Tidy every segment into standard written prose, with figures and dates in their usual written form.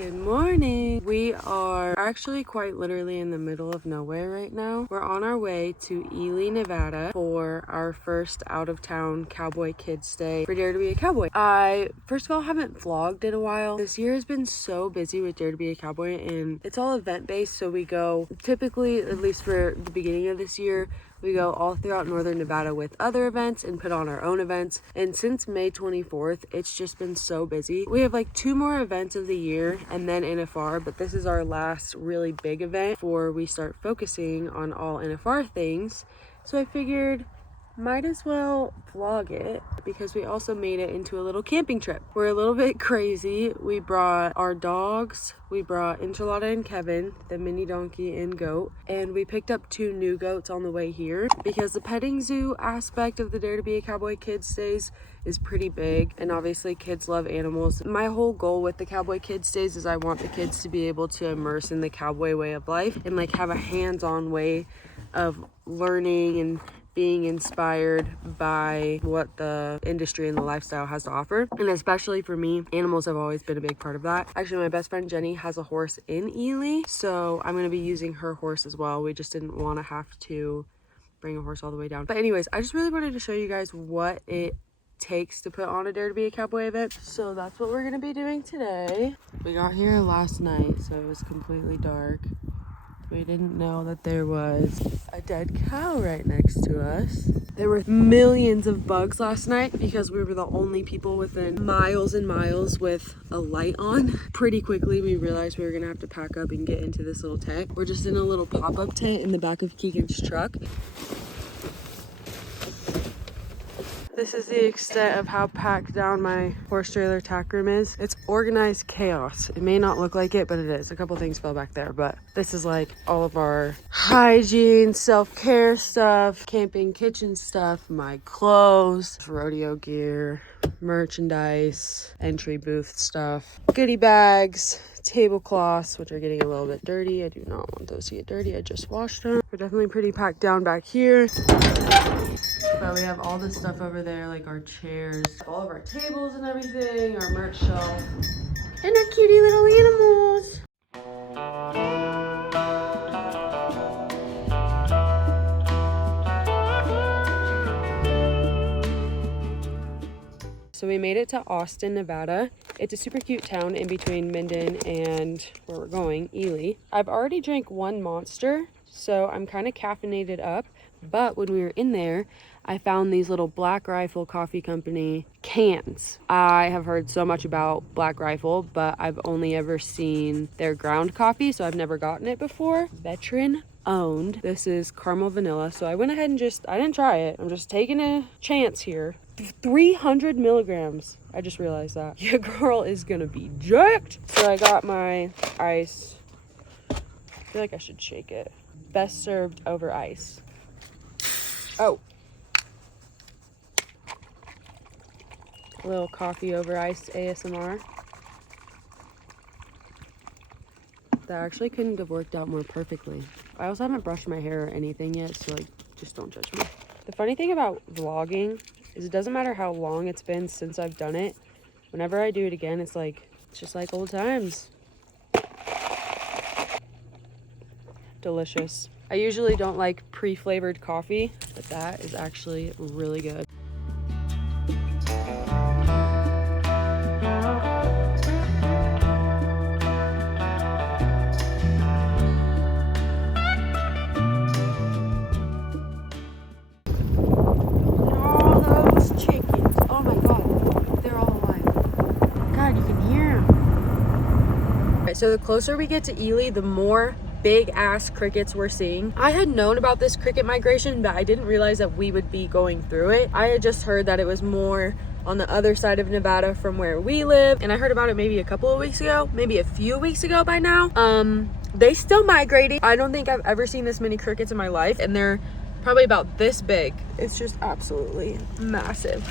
Good morning. We are actually quite literally in the middle of nowhere right now. We're on our way to Ely, Nevada for our first out-of-town Cowboy Kids day for Dare to Be a Cowboy. I, first of all, haven't vlogged in a while. This year has been so busy with Dare to Be a Cowboy, and it's all event-based, so we go, typically, at least for the beginning of this year, we go all throughout northern Nevada with other events and put on our own events. And since May 24th, it's just been so busy. We have like 2 more events of the year and then NFR, but this is our last really big event before we start focusing on all NFR things. So I figured might as well vlog it because we also made it into a little camping trip. We're a little bit crazy. We brought our dogs. We brought Enchilada and Kevin, the mini donkey and goat, and we picked up 2 new goats on the way here because the petting zoo aspect of the Dare to Be a Cowboy Kids days is pretty big, and obviously kids love animals. My whole goal with the Cowboy Kids days is I want the kids to be able to immerse in the cowboy way of life and like have a hands-on way of learning and being inspired by what the industry and the lifestyle has to offer. And especially for me, animals have always been a big part of that. Actually, my best friend Jenny has a horse in Ely, so I'm going to be using her horse as well. We just didn't want to have to bring a horse all the way down. But anyways, I just really wanted to show you guys what it takes to put on a Dare to Be a Cowboy event. So that's what we're going to be doing today. We got here last night, so it was completely dark. We didn't know that there was a dead cow right next to us. There were millions of bugs last night because we were the only people within miles and miles with a light on. Pretty quickly, we realized we were gonna have to pack up and get into this little tent. We're just in a little pop-up tent in the back of Keegan's truck. This is the extent of how packed down my horse trailer tack room is. It's organized chaos. It may not look like it, but it is. A couple things fell back there, but this is like all of our hygiene, self-care stuff, camping kitchen stuff, my clothes, rodeo gear, merchandise, entry booth stuff, goodie bags, tablecloths, which are getting a little bit dirty. I do not want those to get dirty. I just washed them. We're definitely pretty packed down back here. But we have all this stuff over there, like our chairs, all of our tables and everything, our merch shelf, and our cutie little animals. So we made it to Austin, Nevada. It's a super cute town in between Minden and where we're going, Ely. I've already drank 1 Monster, so I'm kind of caffeinated up. But when we were in there, I found these little Black Rifle Coffee Company cans. I have heard so much about Black Rifle, but I've only ever seen their ground coffee, so I've never gotten it before. Veteran owned. This is caramel vanilla, so I went ahead and I didn't try it. I'm just taking a chance here. 300 milligrams. I just realized that. Your girl is gonna be jacked. So I got my ice. I feel like I should shake it. Best served over ice. Oh. A little coffee over ice ASMR. That actually couldn't have worked out more perfectly. I also haven't brushed my hair or anything yet, so like, just don't judge me. The funny thing about vlogging is it doesn't matter how long it's been since I've done it. Whenever I do it again, it's just like old times. Delicious. I usually don't like pre-flavored coffee, but that is actually really good. So the closer we get to Ely, the more big ass crickets we're seeing. I had known about this cricket migration, but I didn't realize that we would be going through it. I had just heard that it was more on the other side of Nevada from where we live, and I heard about it maybe a couple of weeks ago, maybe a few weeks ago by now. They still migrating. I don't think I've ever seen this many crickets in my life, and they're probably about this big. It's just absolutely massive.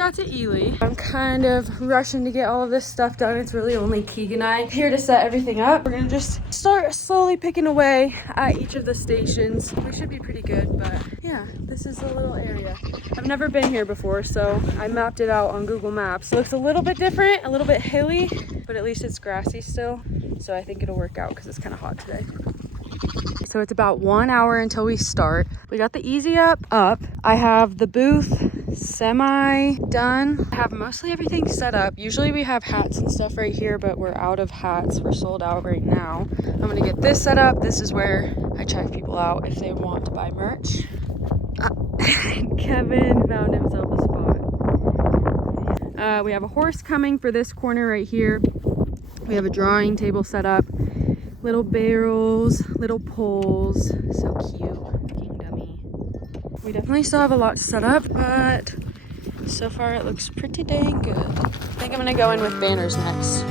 got to Ely. I'm kind kind of rushing to get all of this stuff done. It's really only Keegan and I here to set everything up. We're gonna just start slowly picking away at each of the stations. We should be pretty good, but yeah, this is a little area. I've never been here before, so I mapped it out on Google Maps. It looks a little bit different, a little bit hilly, but at least it's grassy still. So I think it'll work out because it's kind of hot today. So it's about 1 hour until we start. We got the easy up. I have the booth semi done. I have mostly everything set up. Usually we have hats and stuff right here, but we're out of hats. We're sold out right now. I'm gonna get this set up. This is where I check people out if they want to buy merch. Kevin found himself a spot. We have a horse coming for this corner right here. We have a drawing table set up. Little barrels, little poles, so cute, fucking dummy. We definitely still have a lot set up, but so far it looks pretty dang good. I think I'm gonna go in with banners next.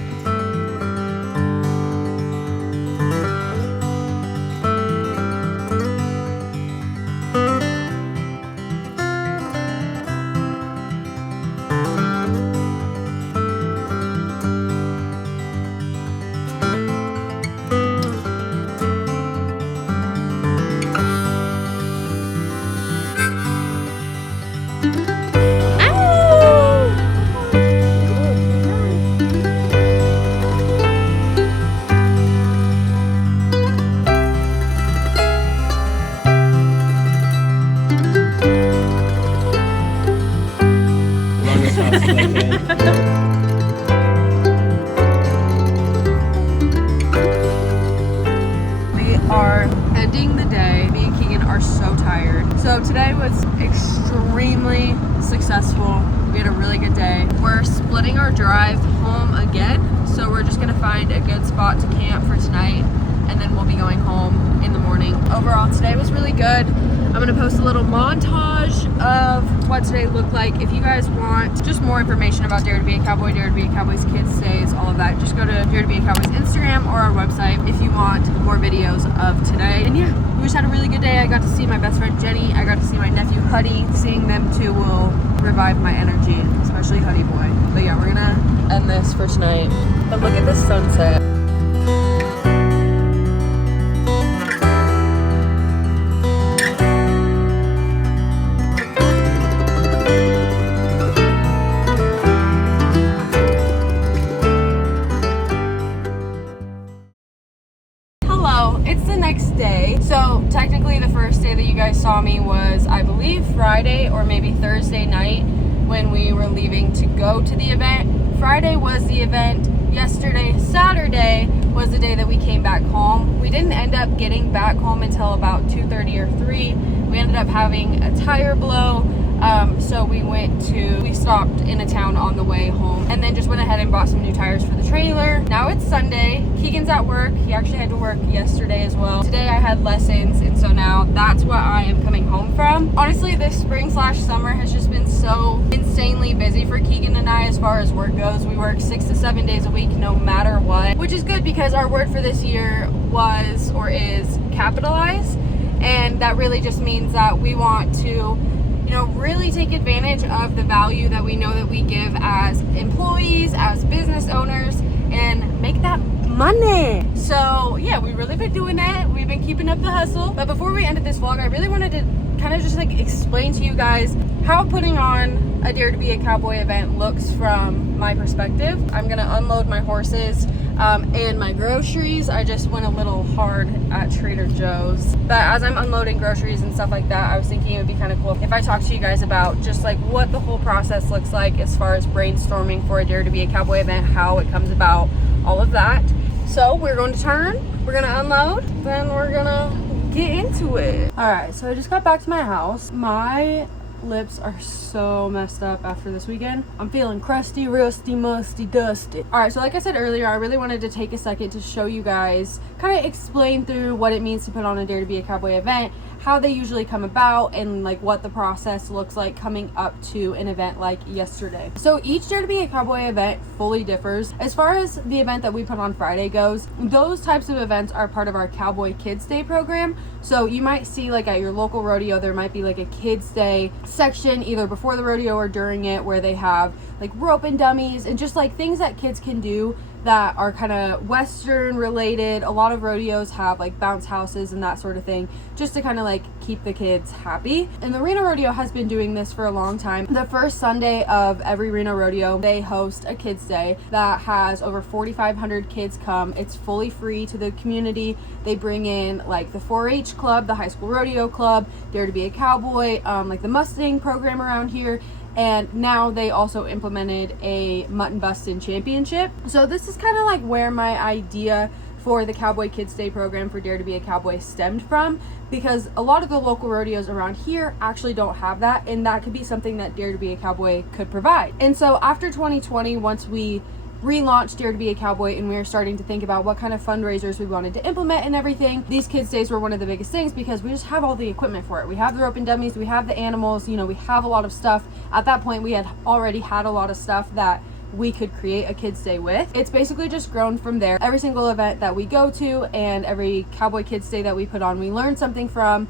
We are ending the day. Me and Keegan are so tired. So today was extremely successful. We had a really good day. We're splitting our drive home again. So we're just gonna find a good spot to camp for tonight, and then we'll be going home in the morning. Overall, today was really good. I'm gonna post a little montage of what today looked like. If you guys want just more information about Dare to Be a Cowboy, Dare to Be a Cowboy's Kids Stays, all of that, just go to Dare to Be a Cowboy's Instagram or our website if you want more videos of today. And yeah, we just had a really good day. I got to see my best friend Jenny. I got to see my nephew Huddy. Seeing them two will revive my energy, especially Huddy boy. But yeah, we're gonna end this for tonight. But look at this sunset. It's the next day. So technically the first day that you guys saw me was, I believe, Friday or maybe Thursday night when we were leaving to go to the event. Friday was the event. Yesterday, Saturday, was the day that we came back home. We didn't end up getting back home until about 2:30 or 3. We ended up having a tire blow. So we stopped in a town on the way home and then just went ahead and bought some new tires for the trailer. Now it's Sunday. Keegan's at work. He actually had to work yesterday as well. Today I had lessons, and so now that's what I am coming home from. Honestly, this spring/summer has just been so insanely busy for Keegan and I as far as work goes. We work 6 to 7 days a week no matter what, which is good because our word for this year was or is capitalize, and that really just means that we want to really take advantage of the value that we know that we give as employees, as business owners, and make that money. So yeah, we've really been doing that. We've been keeping up the hustle. But before we ended this vlog, I really wanted to kind of just explain to you guys how putting on a Dare to Be a Cowboy event looks from my perspective. I'm gonna unload my horses and my groceries. I just went a little hard at Trader Joe's, but as I'm unloading groceries and stuff like that, I was thinking it would be kind of cool if I talked to you guys about just what the whole process looks like as far as brainstorming for a Dare to Be a Cowboy event, how it comes about, all of that. So we're going to turn, we're gonna unload, then we're gonna get into it. All right, so I just got back to my house. My lips are so messed up after this weekend. I'm feeling crusty, rusty, musty, dusty. All right, so like I said earlier, I really wanted to take a second to show you guys, kind of explain through what it means to put on a Dare to Be a Cowboy event, how they usually come about and like what the process looks like coming up to an event like yesterday. So each Dare to Be a Cowboy event fully differs. As far as the event that we put on Friday goes, those types of events are part of our Cowboy Kids Day program. So you might see like at your local rodeo, there might be like a Kids Day section either before the rodeo or during it, where they have like rope and dummies and just like things that kids can do that are kind of Western related. A lot of rodeos have like bounce houses and that sort of thing, just to kind of like keep the kids happy. And the Reno Rodeo has been doing this for a long time. The first Sunday of every Reno Rodeo, they host a Kids Day that has over 4,500 kids come. It's fully free to the community. They bring in like the 4-H club, the high school rodeo club, Dare to Be a Cowboy, like the Mustang program around here. And now they also implemented a mutton busting championship. So this is kind of like where my idea for the Cowboy Kids Day program for Dare to Be a Cowboy stemmed from, because a lot of the local rodeos around here actually don't have that, and that could be something that Dare to Be a Cowboy could provide. And so after 2020, once we relaunched Dare to Be a Cowboy and we were starting to think about what kind of fundraisers we wanted to implement and everything, these Kids Days were one of the biggest things because we just have all the equipment for it. We have the rope and dummies, we have the animals, you know, we have a lot of stuff. At that point, we had already had a lot of stuff that we could create a Kids Day with. It's basically just grown from there. Every single event that we go to and every Cowboy Kids Day that we put on, we learn something from.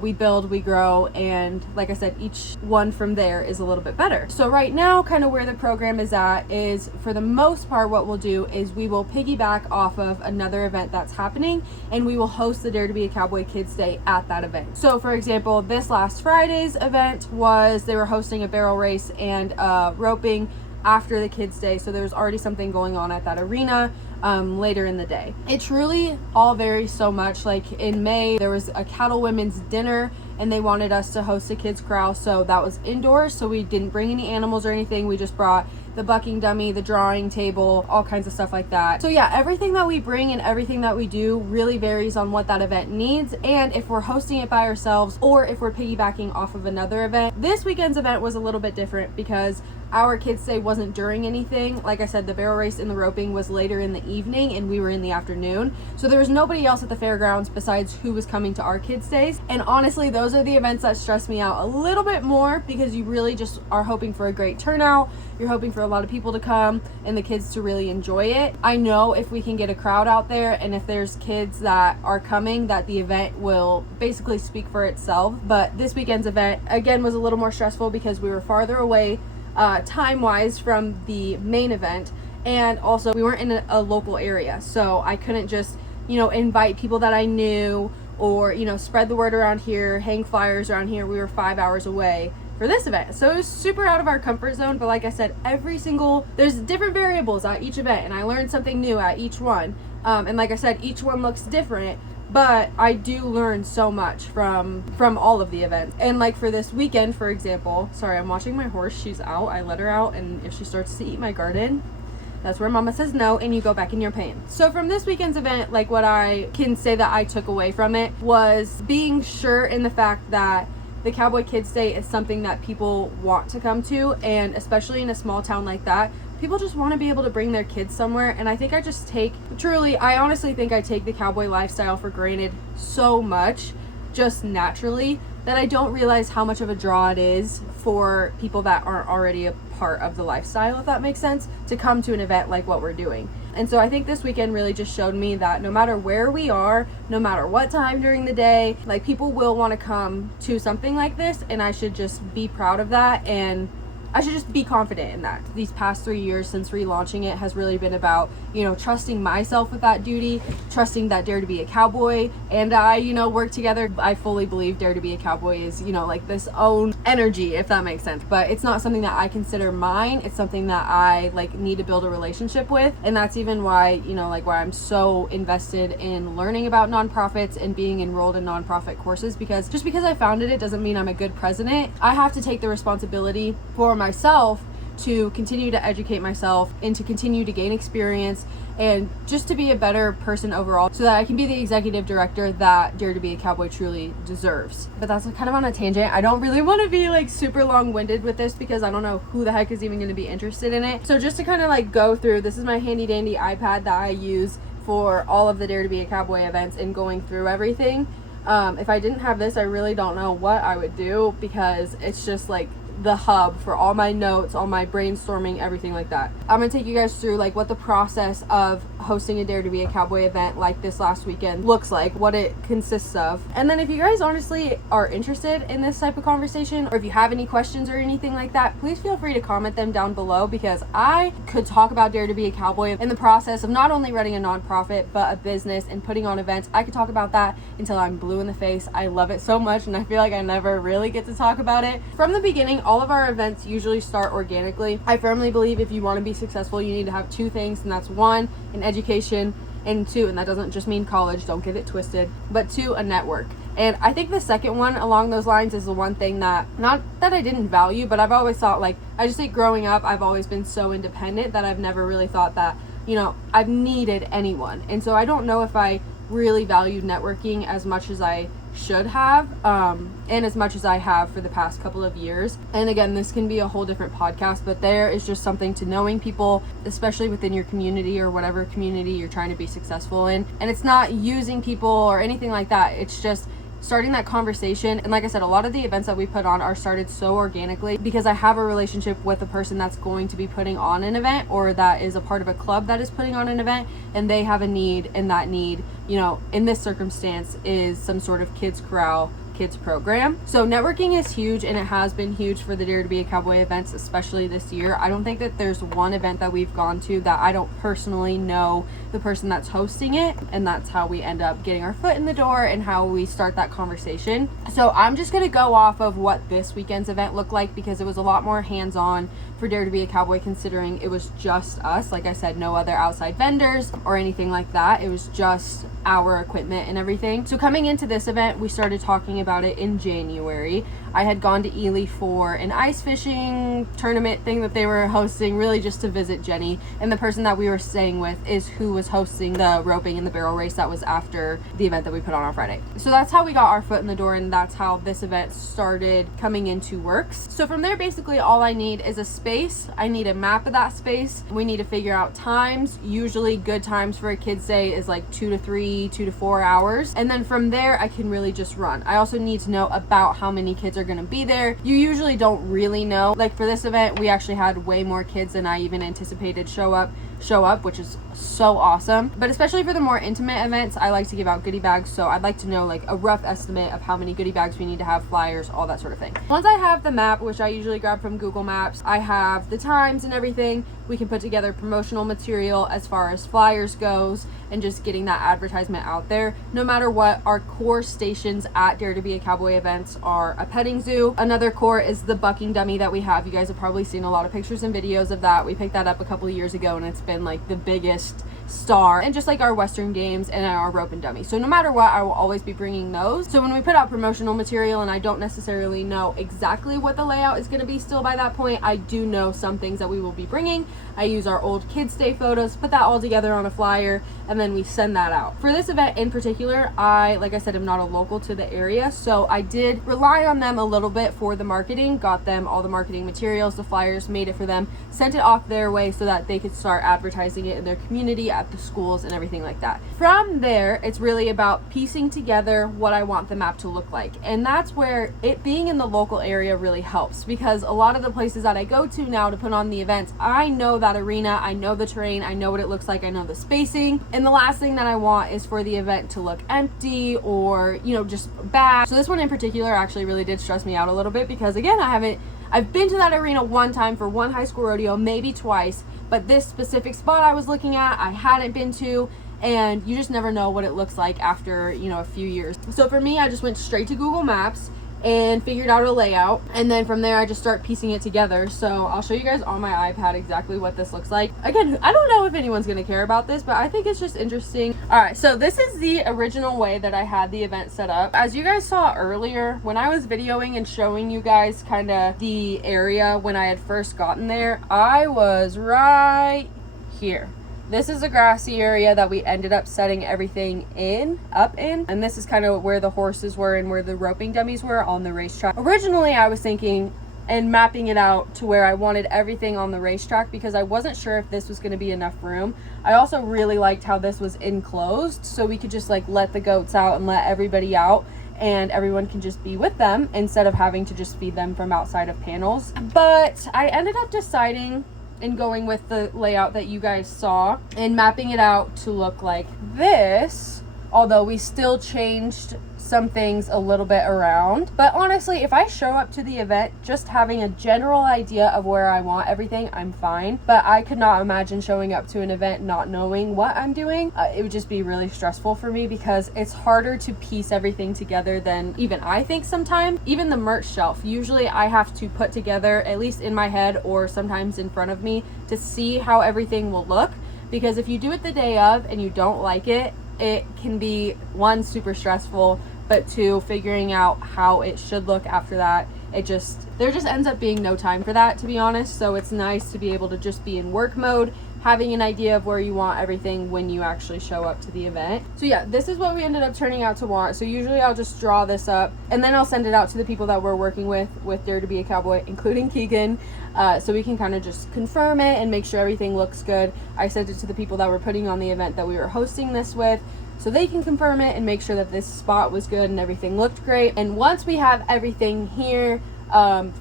We build, we grow, and like I said, each one from there is a little bit better. So right now, kind of where the program is at is, for the most part, what we'll do is we will piggyback off of another event that's happening, and we will host the Dare to Be a Cowboy Kids Day at that event. So for example, this last Friday's event was, they were hosting a barrel race and roping after the Kids Day, so there was already something going on at that arena later in the day. It truly all varies so much. Like in May, there was a cattle women's dinner and they wanted us to host a kids corral, so that was indoors, so we didn't bring any animals or anything. We just brought the bucking dummy, the drawing table, all kinds of stuff like that. So yeah, everything that we bring and everything that we do really varies on what that event needs, and if we're hosting it by ourselves or if we're piggybacking off of another event. This weekend's event was a little bit different because our Kids Day wasn't during anything. Like I said, the barrel race and the roping was later in the evening and we were in the afternoon. So there was nobody else at the fairgrounds besides who was coming to our Kids Days. And honestly, those are the events that stress me out a little bit more, because you really just are hoping for a great turnout. You're hoping for a lot of people to come and the kids to really enjoy it. I know if we can get a crowd out there and if there's kids that are coming, that the event will basically speak for itself. But this weekend's event, again, was a little more stressful because we were farther away time-wise from the main event, and also we weren't in a local area, so I couldn't just, you know, invite people that I knew or, you know, spread the word around here, hang flyers around here. We were 5 hours away for this event, so it was super out of our comfort zone. But like I said, there's different variables at each event, and I learned something new at each one, and like I said, each one looks different, but I do learn so much from all of the events. And like for this weekend, for example, sorry, I'm watching my horse. She's out. I let her out, and if she starts to eat my garden, that's where mama says no and you go back in your pen. So from this weekend's event, like what I can say that I took away from it was being sure in the fact that the Cowboy Kids Day is something that people want to come to, and especially in a small town like that, people just want to be able to bring their kids somewhere. And I think I honestly think I take the cowboy lifestyle for granted so much, just naturally, that I don't realize how much of a draw it is for people that aren't already a part of the lifestyle, if that makes sense, to come to an event like what we're doing. And so I think this weekend really just showed me that no matter where we are, no matter what time during the day, like people will want to come to something like this, and I should just be proud of that, and I should just be confident in that. These past 3 years since relaunching it has really been about, you know, trusting myself with that duty, trusting that Dare to Be a Cowboy and I, you know, work together. I fully believe Dare to Be a Cowboy is, you know, like this own entity, if that makes sense. But it's not something that I consider mine. It's something that I like need to build a relationship with. And that's even why, you know, like why I'm so invested in learning about nonprofits and being enrolled in nonprofit courses, because just because I founded it doesn't mean I'm a good president. I have to take the responsibility for myself to continue to educate myself and to continue to gain experience and just to be a better person overall, so that I can be the executive director that Dare to Be a Cowboy truly deserves. But that's kind of on a tangent. I don't really want to be like super long-winded with this because I don't know who the heck is even going to be interested in it. So just to kind of like go through, this is my handy dandy iPad that I use for all of the Dare to Be a Cowboy events and going through everything. If I didn't have this, I really don't know what I would do, because it's just like the hub for all my notes, all my brainstorming, everything like that. I'm gonna take you guys through like what the process of hosting a Dare to Be a Cowboy event like this last weekend looks like, what it consists of. And then if you guys honestly are interested in this type of conversation, or if you have any questions or anything like that, please feel free to comment them down below, because I could talk about Dare to Be a Cowboy in the process of not only running a nonprofit but a business and putting on events. I could talk about that until I'm blue in the face. I love it so much, and I feel like I never really get to talk about it. From the beginning, all of our events usually start organically. I firmly believe if you want to be successful, you need to have two things, and that's one, an education, and two, and that doesn't just mean college, don't get it twisted, but two, a network. And I think the second one along those lines is the one thing that, not that I didn't value, but I've always thought, like, I just think growing up, I've always been so independent that I've never really thought that, you know, I've needed anyone. And so I don't know if I really valued networking as much as I should have, and as much as I have for the past couple of years. And again, this can be a whole different podcast, but there is just something to knowing people, especially within your community or whatever community you're trying to be successful in. And it's not using people or anything like that. It's just starting that conversation. And like I said, a lot of the events that we put on are started so organically because I have a relationship with the person that's going to be putting on an event, or that is a part of a club that is putting on an event, and they have a need, and that need, you know, in this circumstance is some sort of kids corral, kids program. So networking is huge, and it has been huge for the Dare to Be a Cowboy events, especially this year. I don't think that there's one event that we've gone to that I don't personally know the person that's hosting it, and that's how we end up getting our foot in the door and how we start that conversation. So I'm just gonna go off of what this weekend's event looked like, because it was a lot more hands-on for Dare to Be a Cowboy, considering it was just us. Like I said, no other outside vendors or anything like that. It was just our equipment and everything. So coming into this event, we started talking about it in January. I had gone to Ely for an ice fishing tournament thing that they were hosting, really just to visit Jenny. And the person that we were staying with is who was hosting the roping and the barrel race that was after the event that we put on Friday. So that's how we got our foot in the door, and that's how this event started coming into works. So from there, basically all I need is a space. I need a map of that space. We need to figure out times. Usually good times for a kid's day is like 2 to 4 hours. And then from there, I can really just run. I also need to know about how many kids are going to be there. You usually don't really know. Like for this event, we actually had way more kids than I even anticipated show up, which is so awesome. But especially for the more intimate events, I like to give out goodie bags, so I'd like to know like a rough estimate of how many goodie bags we need to have, flyers, all that sort of thing. Once I have the map, which I usually grab from Google Maps, I have the times and everything, we can put together promotional material as far as flyers goes, and just getting that advertisement out there. No matter what, our core stations at Dare to Be a Cowboy events are a petting zoo. Another core is the bucking dummy that we have. You guys have probably seen a lot of pictures and videos of that. We picked that up a couple of years ago, and it's been like the biggest star, and just like our Western games and our rope and dummy. So no matter what, I will always be bringing those. So when we put out promotional material, and I don't necessarily know exactly what the layout is going to be still by that point, I do know some things that we will be bringing. I use our old Kids Day photos, put that all together on a flyer, and then we send that out. For this event in particular, like I said, I'm not a local to the area, so I did rely on them a little bit for the marketing, got them all the marketing materials, the flyers, made it for them, sent it off their way so that they could start advertising it in their community, at the schools, and everything like that. From there, it's really about piecing together what I want the map to look like. And that's where it being in the local area really helps, because a lot of the places that I go to now to put on the events, I know that arena, I know the terrain, I know what it looks like, I know the spacing. And the last thing that I want is for the event to look empty or, you know, just bad. So this one in particular actually really did stress me out a little bit, because again, I've been to that arena one time for one high school rodeo, maybe twice, but this specific spot I was looking at, I hadn't been to, and you just never know what it looks like after, you know, a few years. So for me, I just went straight to Google Maps and figured out a layout, and then from there I just start piecing it together. So I'll show you guys on my iPad exactly what this looks like. Again, I don't know if anyone's gonna care about this, but I think it's just interesting. All right, so this is the original way that I had the event set up. As you guys saw earlier, when I was videoing and showing you guys kind of the area when I had first gotten there, I was right here. This is a grassy area that we ended up setting everything up in. And this is kind of where the horses were and where the roping dummies were on the racetrack. Originally, I was thinking and mapping it out to where I wanted everything on the racetrack because I wasn't sure if this was going to be enough room. I also really liked how this was enclosed, so we could just like let the goats out and let everybody out, and everyone can just be with them instead of having to just feed them from outside of panels. But I ended up deciding and going with the layout that you guys saw and mapping it out to look like this, although we still changed some things a little bit around. But honestly, if I show up to the event just having a general idea of where I want everything, I'm fine. But I could not imagine showing up to an event not knowing what I'm doing. It would just be really stressful for me because it's harder to piece everything together than even I think sometimes. Even the merch shelf, usually I have to put together, at least in my head or sometimes in front of me, to see how everything will look. Because if you do it the day of and you don't like it, it can be, one, super stressful, but two, figuring out how it should look after that. There just ends up being no time for that, to be honest. So it's nice to be able to just be in work mode, having an idea of where you want everything when you actually show up to the event. So yeah, this is what we ended up turning out to want. So usually I'll just draw this up and then I'll send it out to the people that we're working with Dare to Be a Cowboy, including Keegan, so we can kind of just confirm it and make sure everything looks good. I sent it to the people that were putting on the event that we were hosting this with, so they can confirm it and make sure that this spot was good and everything looked great. And once we have everything here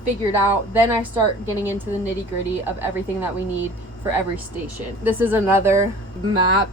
figured out, then I start getting into the nitty gritty of everything that we need for every station. This is another map.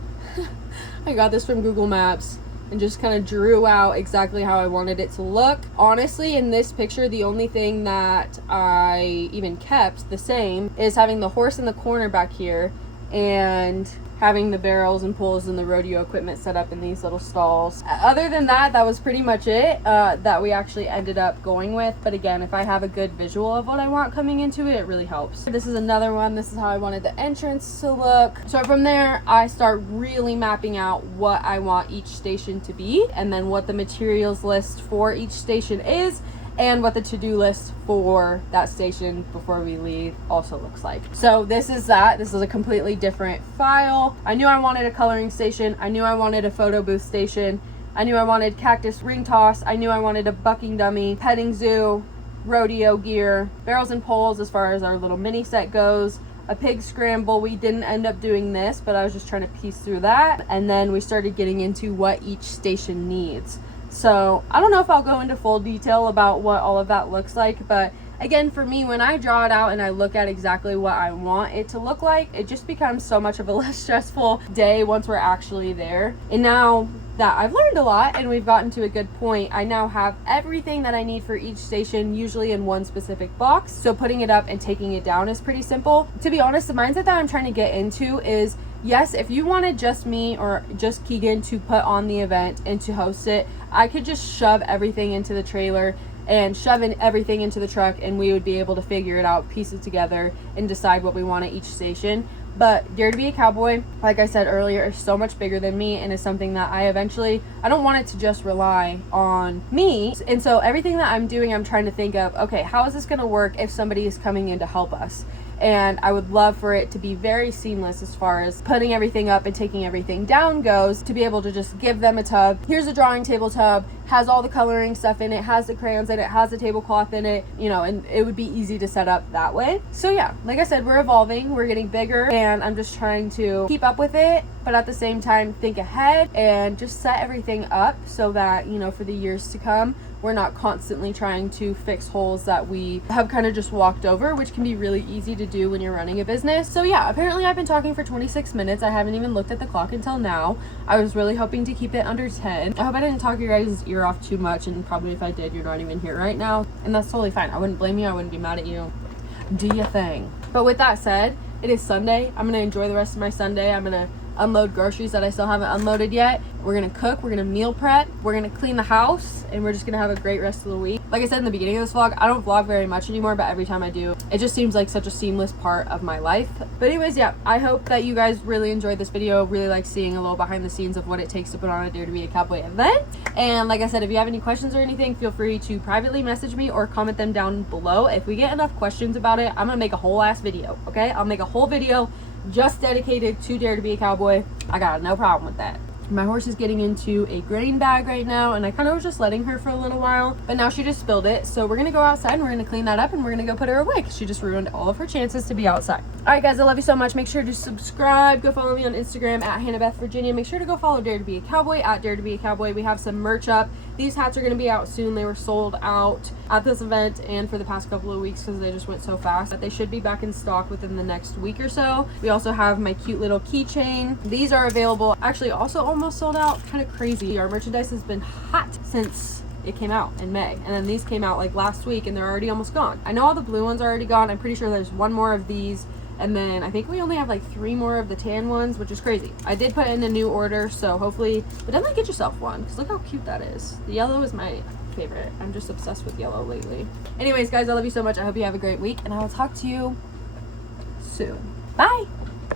I got this from Google Maps and just kind of drew out exactly how I wanted it to look. Honestly, in this picture, the only thing that I even kept the same is having the horse in the corner back here and having the barrels and pulls and the rodeo equipment set up in these little stalls. Other than that, that was pretty much it that we actually ended up going with. But again, if I have a good visual of what I want coming into it, it really helps. This is another one. This is how I wanted the entrance to look. So from there, I start really mapping out what I want each station to be, and then what the materials list for each station is, and what the to-do list for that station before we leave also looks like. So this is a completely different file. I knew I wanted a coloring station. I knew I wanted a photo booth station. I knew I wanted cactus ring toss. I knew I wanted a bucking dummy, petting zoo, rodeo gear, barrels and poles as far as our little mini set goes, a pig scramble. We didn't end up doing this, but I was just trying to piece through that. And then we started getting into what each station needs. So I don't know if I'll go into full detail about what all of that looks like, but again, for me, when I draw it out and I look at exactly what I want it to look like, it just becomes so much of a less stressful day once we're actually there. And now that I've learned a lot and we've gotten to a good point, I now have everything that I need for each station, usually in one specific box. So putting it up and taking it down is pretty simple. To be honest, the mindset that I'm trying to get into is, yes, if you wanted just me or just Keegan to put on the event and to host it, I could just shove everything into the trailer and shove everything into the truck, and we would be able to figure it out, piece it together, and decide what we want at each station. But Dare to Be a Cowboy, like I said earlier, is so much bigger than me, and is something that I don't want it to just rely on me. And so everything that I'm doing, I'm trying to think of, okay, how is this going to work if somebody is coming in to help us? And I would love for it to be very seamless as far as putting everything up and taking everything down goes, to be able to just give them a tub. Here's a drawing table tub, has all the coloring stuff in it, has the crayons in it, has the tablecloth in it, and it would be easy to set up that way. So yeah, like I said, we're evolving, we're getting bigger, and I'm just trying to keep up with it, but at the same time think ahead and just set everything up so that, for the years to come, we're not constantly trying to fix holes that we have kind of just walked over, which can be really easy to do when you're running a business. So yeah, apparently I've been talking for 26 minutes. I haven't even looked at the clock until now. I was really hoping to keep it under 10. I hope I didn't talk your guys' ear off too much, and probably if I did, you're not even here right now. And that's totally fine. I wouldn't blame you. I wouldn't be mad at you. Do your thing. But with that said, it is Sunday. I'm going to enjoy the rest of my Sunday. I'm going to unload groceries that I still haven't unloaded yet. We're gonna cook, we're gonna meal prep, we're gonna clean the house, and we're just gonna have a great rest of the week. Like I said in the beginning of this vlog, I don't vlog very much anymore, but every time I do, it just seems like such a seamless part of my life. But anyways, yeah, I hope that you guys really enjoyed this video, really like seeing a little behind the scenes of what it takes to put on a Dare to Be a Cowboy event. And like I said, if you have any questions or anything, feel free to privately message me or comment them down below. If we get enough questions about it, I'm gonna make a whole ass video, okay? I'll make a whole video just dedicated to Dare to Be a Cowboy. I got no problem with that. My horse is getting into a grain bag right now, and I kind of was just letting her for a little while, but now she just spilled it. So we're gonna go outside and we're gonna clean that up and we're gonna go put her away because she just ruined all of her chances to be outside. All right, guys, I love you so much. Make sure to subscribe. Go follow me on Instagram at Hannah Virginia. Make sure to go follow Dare to Be a Cowboy at Dare to Be a Cowboy. We have some merch up. These hats are gonna be out soon. They were sold out at this event and for the past couple of weeks because they just went so fast. But they should be back in stock within the next week or so. We also have my cute little keychain. These are available. Actually, also almost sold out. Kind of crazy. Our merchandise has been hot since it came out in May, and then these came out like last week and they're already almost gone. I know all the blue ones are already gone. I'm pretty sure there's one more of these, and then I think we only have like 3 more of the tan ones, which is crazy. I did put in a new order, so hopefully, but definitely get yourself one because look how cute that is. The yellow is my favorite. I'm just obsessed with yellow lately. Anyways, guys, I love you so much. I hope you have a great week, and I will talk to you soon. Bye.